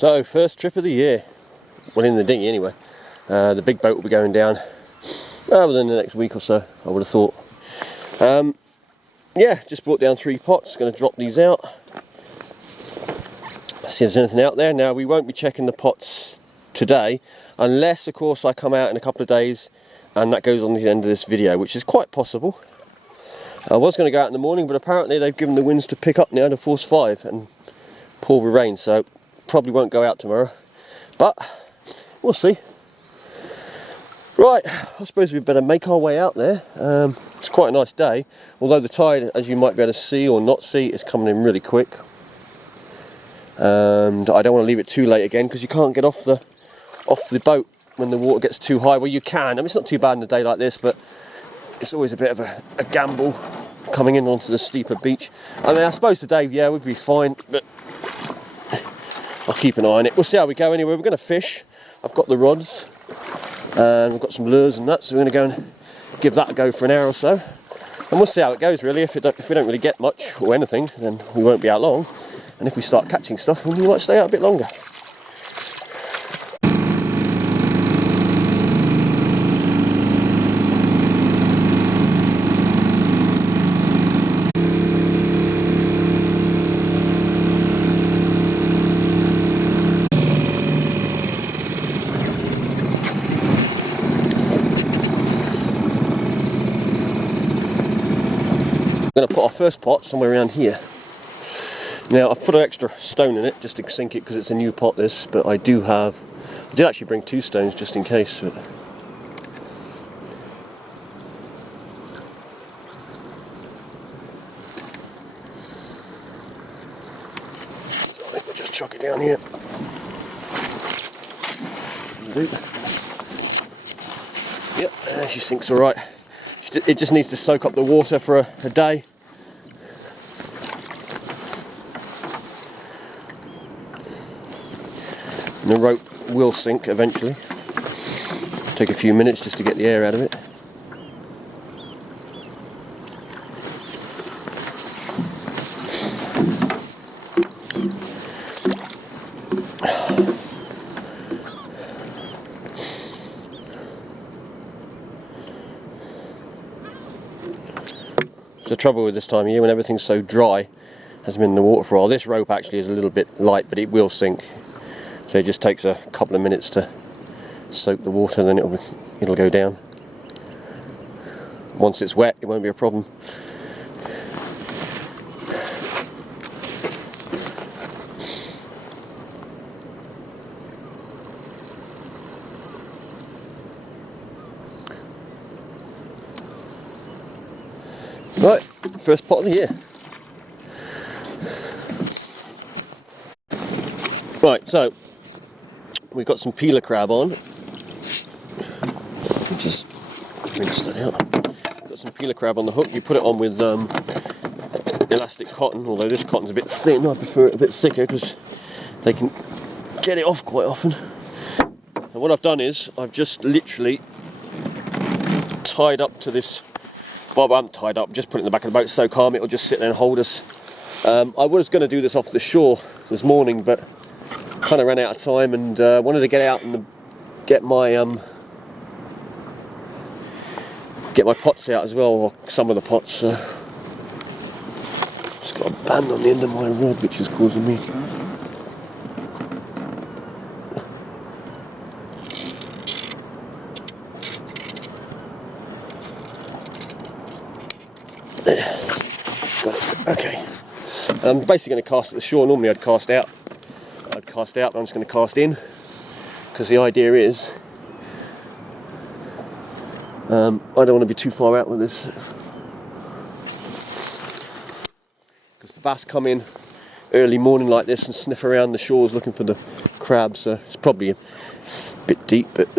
So, first trip of the year. Well, in the dinghy anyway. The big boat will be going down within the next week or so, I would have thought. Yeah, just brought down 3 pots. Going to drop these out. See if there's anything out there. Now, we won't be checking the pots today, unless, of course, I come out in a couple of days and that goes on the end of this video, which is quite possible. I was going to go out in the morning, but apparently they've given the winds to pick up now to force 5 and pour with rain, so probably won't go out tomorrow, but we'll see. Right, I suppose we better make our way out there. It's quite a nice day, although the tide, as you might be able to see or not see, is coming in really quick. And I don't want to leave it too late again, because you can't get off the boat when the water gets too high. Well, you can. I mean, it's not too bad in a day like this, but it's always a bit of a gamble coming in onto the steeper beach. I mean, I suppose today, yeah, we'd be fine, but I'll keep an eye on it. We'll see how we go anyway. We're going to fish. I've got the rods, and we've got some lures and that, so we're going to go and give that a go for an hour or so. And we'll see how it goes, really. If we don't really get much or anything, then we won't be out long. And if we start catching stuff, then we might stay out a bit longer. I'm going to put our first pot somewhere around here. Now, I've put an extra stone in it just to sink it because it's a new pot, this, but I did actually bring 2 stones just in case. But so I think we'll just chuck it down here. Yep, she sinks alright. It just needs to soak up the water for a day. And the rope will sink eventually. Take a few minutes just to get the air out of it. The trouble with this time of year, when everything's so dry, hasn't been in the water for a while. This rope actually is a little bit light, but it will sink. So it just takes a couple of minutes to soak the water, then it'll go down. Once it's wet, it won't be a problem. Right, first pot of the year. Right, so we've got some peeler crab on. Just rinse that out. Got some peeler crab on the hook. You put it on with elastic cotton, although this cotton's a bit thin. I prefer it a bit thicker because they can get it off quite often. And what I've done is I've just literally tied up to this. Well, I haven't tied up, just put it in the back of the boat so calm it'll just sit there and hold us. I was going to do this off the shore this morning, but kind of ran out of time and wanted to get out and get my pots out as well, or some of the pots. Just got a band on the end of my rod which is causing me. There. Got it. Okay. I'm basically going to cast at the shore. Normally I'd cast out, but I'm just going to cast in, because the idea is I don't want to be too far out with this, because the bass come in early morning like this and sniff around the shores looking for the crabs, so it's probably a bit deep, but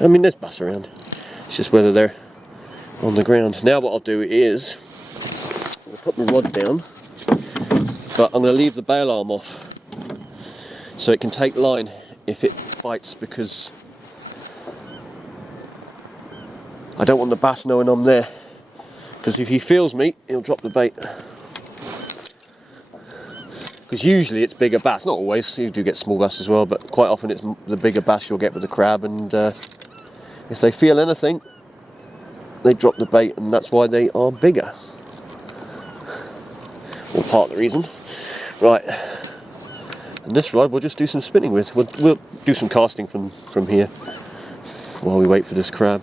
I mean there's bass around, it's just whether they're on the ground. Now what I'll do is I'll put my rod down, but I'm going to leave the bail arm off so it can take line if it bites, because I don't want the bass knowing I'm there, because if he feels me, he'll drop the bait. because usually it's bigger bass, not always, you do get small bass as well, but quite often it's the bigger bass you'll get with the crab, and if they feel anything, they drop the bait, and that's why they are bigger. Or part of the reason. Right, and this rod we'll just do some spinning with. We'll do some casting from here while we wait for this crab.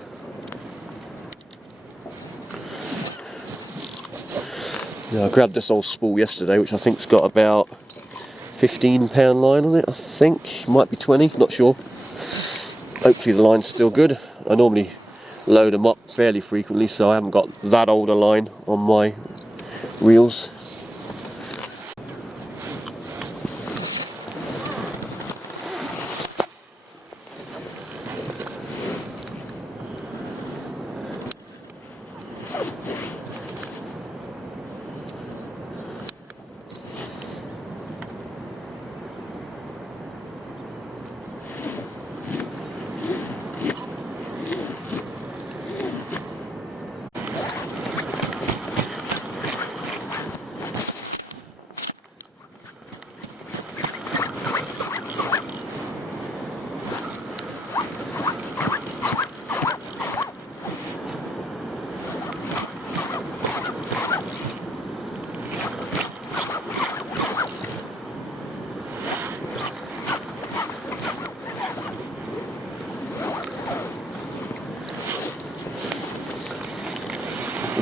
Yeah, I grabbed this old spool yesterday, which I think's got about 15-pound line on it, I think. It might be 20, not sure. Hopefully the line's still good. I normally load them up fairly frequently, so I haven't got that old a line on my reels.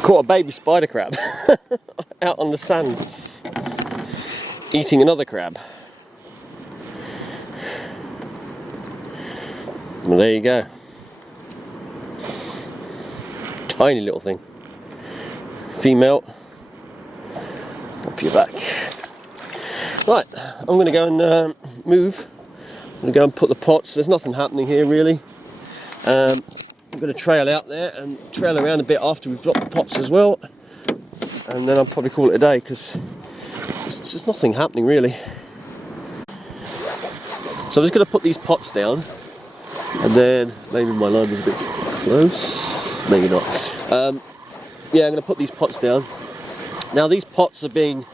Caught a baby spider crab out on the sand eating another crab. Well, there you go. Tiny little thing. Female. Up your back. Right, I'm going to go and move. I'm going to go and put the pots. There's nothing happening here really. I'm going to trail out there and trail around a bit after we've dropped the pots as well, and then I'll probably call it a day because there's just nothing happening really. So I'm just going to put these pots down, and then maybe my line was a bit close, maybe not. Yeah, I'm going to put these pots down. Now these pots are being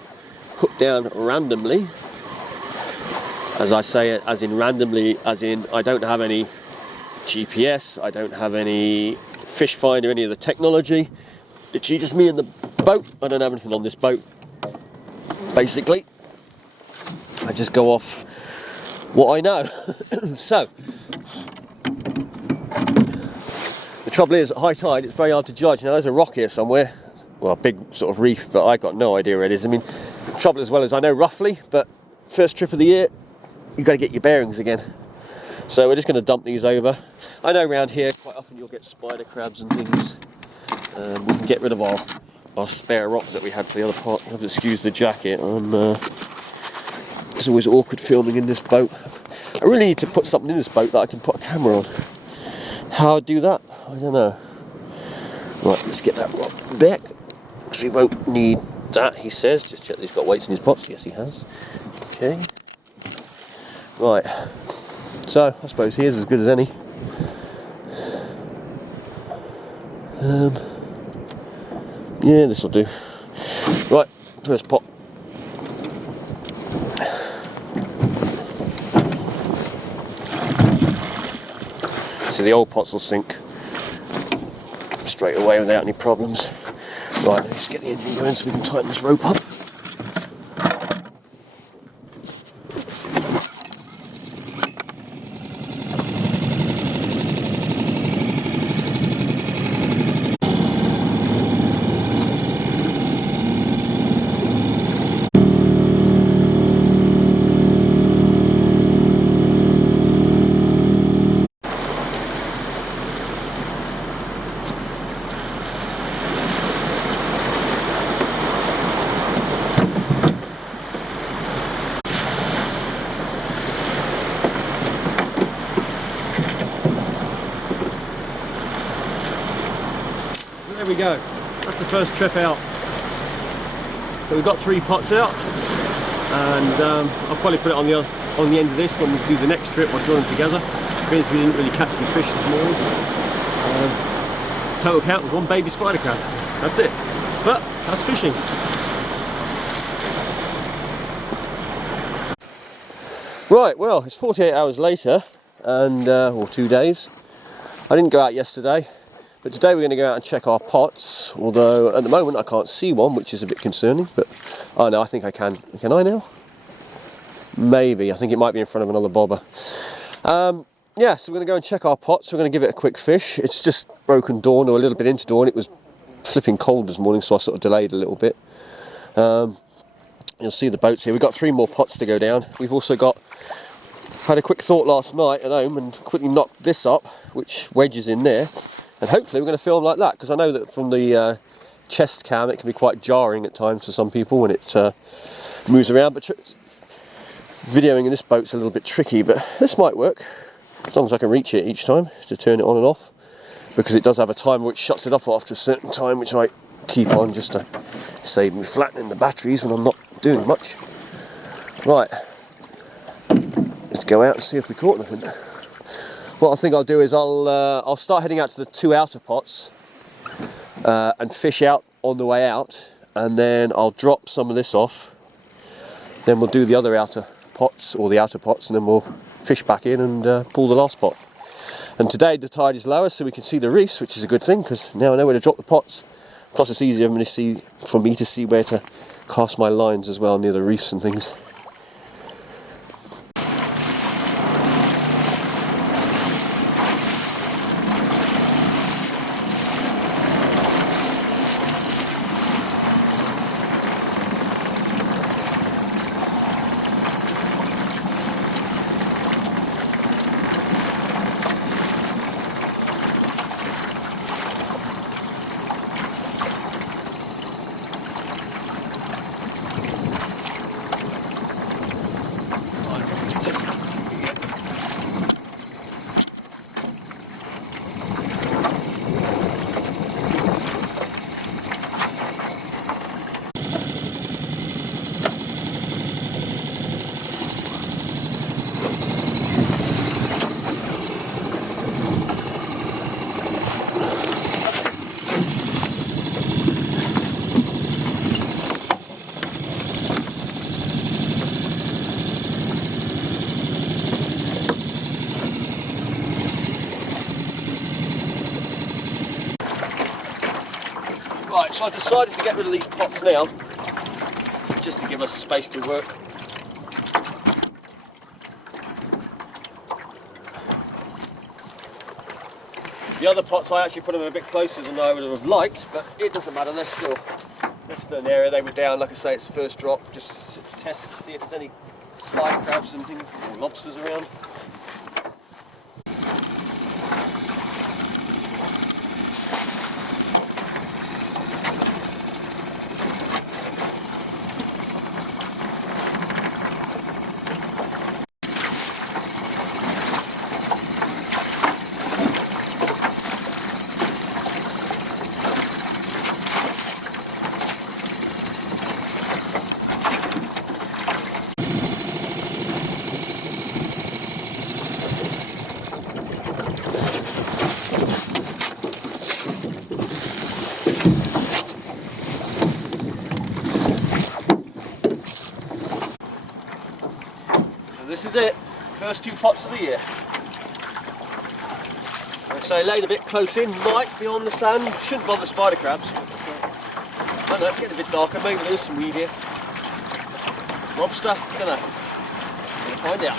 put down randomly, as I say it, as in randomly, as in I don't have any GPS, I don't have any fish finder, any of the technology. Literally just me and the boat. I don't have anything on this boat. Basically, I just go off what I know. So, the trouble is, at high tide, it's very hard to judge. Now, there's a rock here somewhere, well, a big sort of reef, but I got no idea where it is. I mean, the trouble as well is I know roughly, but first trip of the year, you've got to get your bearings again. So we're just going to dump these over. I know around here quite often you'll get spider crabs and things. We can get rid of our spare rock that we had for the other part. You have to excuse the jacket. It's always awkward filming in this boat. I really need to put something in this boat that I can put a camera on. How I do that, I don't know. Right, let's get that rock back, because we won't need that, he says. Just check that he's got weights in his pots. Yes, he has. Okay. Right. So, I suppose here's as good as any. Yeah, this will do. Right, first pot. So the old pots will sink straight away without any problems. Right, let's get the engine going so we can tighten this rope up. There we go, that's the first trip out. So we've got 3 pots out, and I'll probably put it on the end of this when we do the next trip. I'll join them together. It means we didn't really catch any fish this morning. Total count was 1 baby spider crab. That's it. But that's fishing. Right, well, it's 48 hours later, and or 2 days. I didn't go out yesterday, but today we're going to go out and check our pots, although at the moment I can't see one, which is a bit concerning, but oh no, I think I can. Can I now? Maybe. I think it might be in front of another bobber. Yeah, so we're going to go and check our pots. We're going to give it a quick fish. It's just broken dawn, or a little bit into dawn. It was flipping cold this morning, so I sort of delayed a little bit. You'll see the boats here. We've got 3 more pots to go down. We've also had a quick thought last night at home and quickly knocked this up, which wedges in there, and hopefully we're going to film like that, because I know that from the chest cam it can be quite jarring at times for some people when it moves around, but videoing in this boat's a little bit tricky, but this might work as long as I can reach it each time to turn it on and off, because it does have a timer which shuts it off after a certain time, which I keep on just to save me flattening the batteries when I'm not doing much. Right, let's go out and see if we caught anything. What I think I'll do is I'll start heading out to the 2 outer pots and fish out on the way out, and then I'll drop some of this off. Then we'll do the other outer pots, or the outer pots, and then we'll fish back in and pull the last pot. And today the tide is lower, so we can see the reefs, which is a good thing, because now I know where to drop the pots. Plus it's easier for me to see where to cast my lines as well, near the reefs and things. Right, so I decided to get rid of these pots now, just to give us space to work. The other pots, I actually put them a bit closer than I would have liked, but it doesn't matter, they're still an area. They were down, like I say, it's the first drop, just to test to see if there's any spider crabs and things, or lobsters around. This is it, first 2 pots of the year. So I laid a bit close in, might be on the sand, shouldn't bother spider crabs. But, I don't know, it's getting a bit darker, maybe there's some weed here. Lobster, don't know. We'll find out.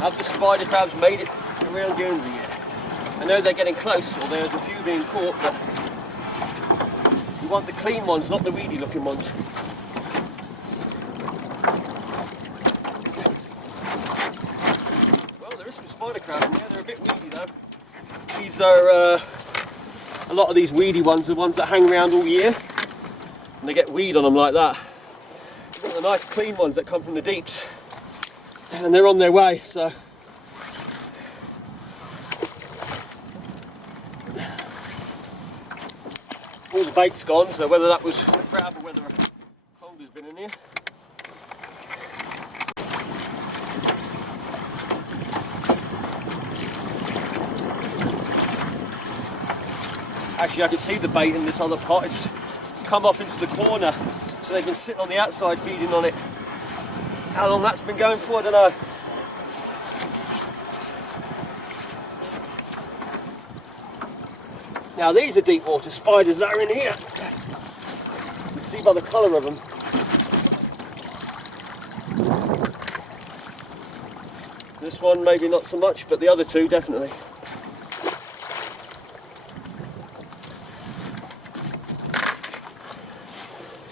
Have the spider crabs made it around Guernsey yet? I know they're getting close, or there's a few being caught, but we want the clean ones, not the weedy looking ones. Well, there is some spider crabs in there, they're a bit weedy though. These are, a lot of these weedy ones are the ones that hang around all year, and they get weed on them like that. We've got the nice clean ones that come from the deeps, and they're on their way, so. All the bait's gone, so whether that was a crab or whether a conga's been in here. Actually, I could see the bait in this other pot. It's come up into the corner, so they've been sitting on the outside feeding on it. How long that's been going for, I don't know. Now these are deep water spiders that are in here. You can see by the colour of them. This one maybe not so much, but the other two definitely.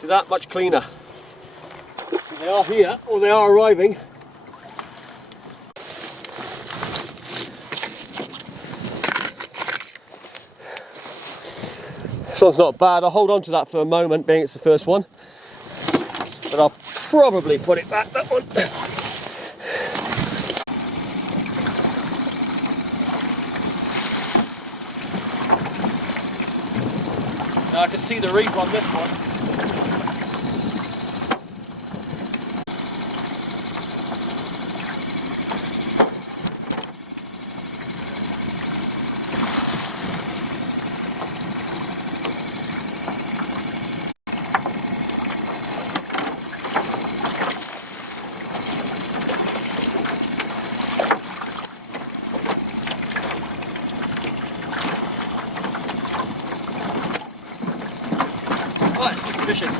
See that? Much cleaner. So they are here, or they are arriving. This one's not bad. I'll hold on to that for a moment, being it's the first one. But I'll probably put it back, that one. Now I can see the reef on this one. Fishing. I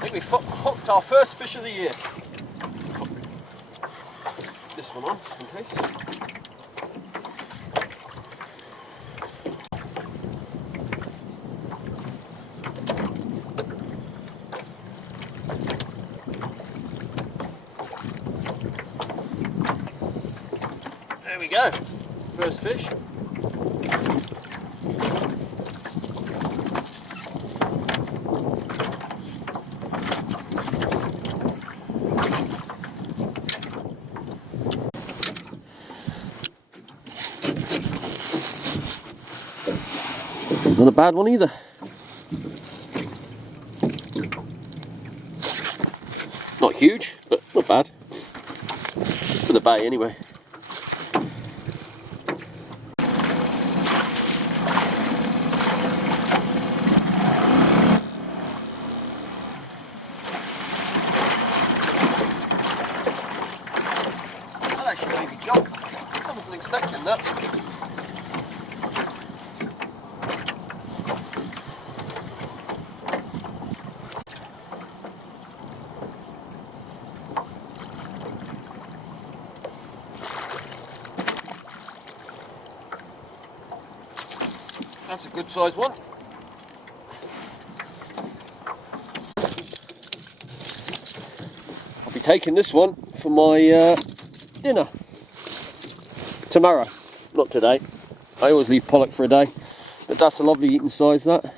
think we hooked our first fish of the year. This one on, just in case. There we go, first fish. Not a bad one either. Not huge, but not bad. For the bay anyway. That actually made me jump. I wasn't expecting that. That's a good sized one. I'll be taking this one for my dinner tomorrow, not today. I always leave pollock for a day, but that's a lovely eating size, that.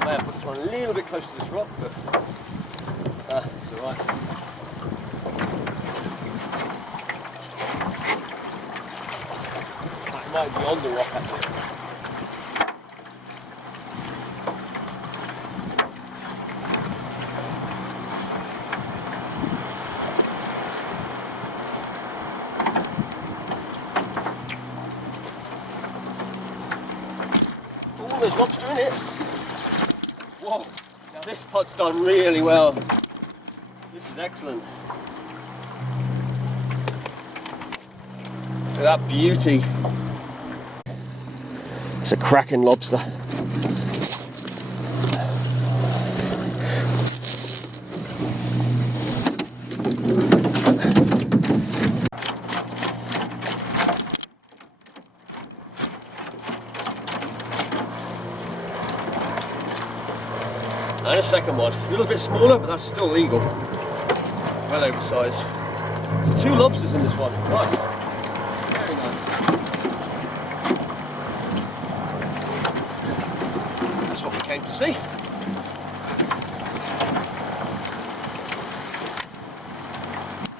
I have put this one a little bit close to this rock, but it's alright. That might be on the rock actually. Oh, there's lobster in it. Whoa, now this pot's done really well. This is excellent. Look at that beauty. It's a cracking lobster. And a second one, a little bit smaller, but that's still legal. Well oversized. So 2 lobsters in this one. Nice. Very nice. That's what we came to see.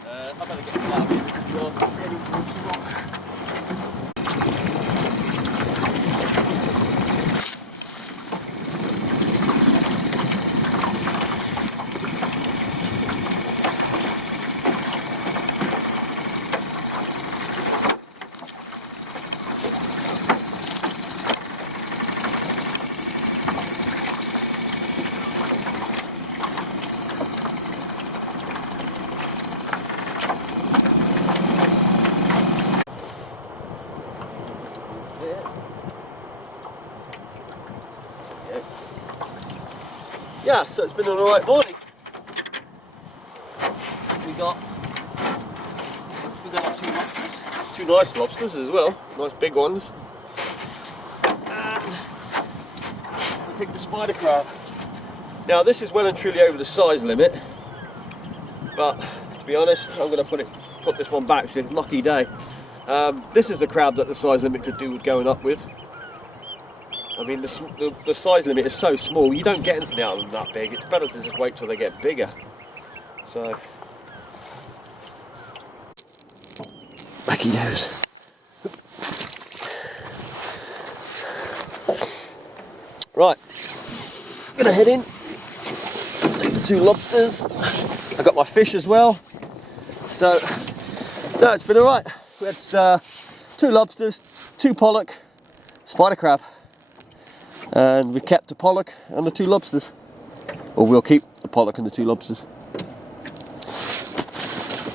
I better get this out of here because you're heading towards the rock. Yeah, so it's been an alright morning. We got our 2 lobsters, 2 nice lobsters as well, nice big ones. And we picked the spider crab. Now this is well and truly over the size limit, but to be honest, I'm going to put this one back, so it's a lucky day. This is a crab that the size limit could do with going up with. I mean, the size limit is so small, you don't get anything out of them that big. It's better to just wait till they get bigger. So, back he goes. Right, I'm gonna head in. Take the 2 lobsters. I got my fish as well. So, no, it's been alright. We had 2 lobsters, 2 pollock, spider crab. And we kept the pollock and the 2 lobsters. Or we'll keep the pollock and the 2 lobsters.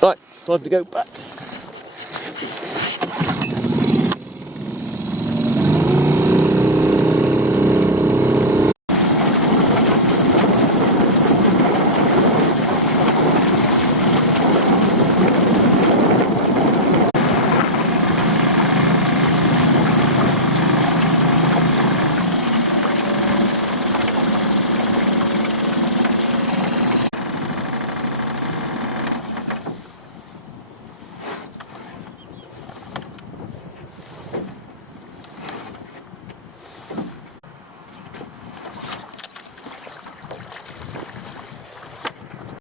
Right, time to go back.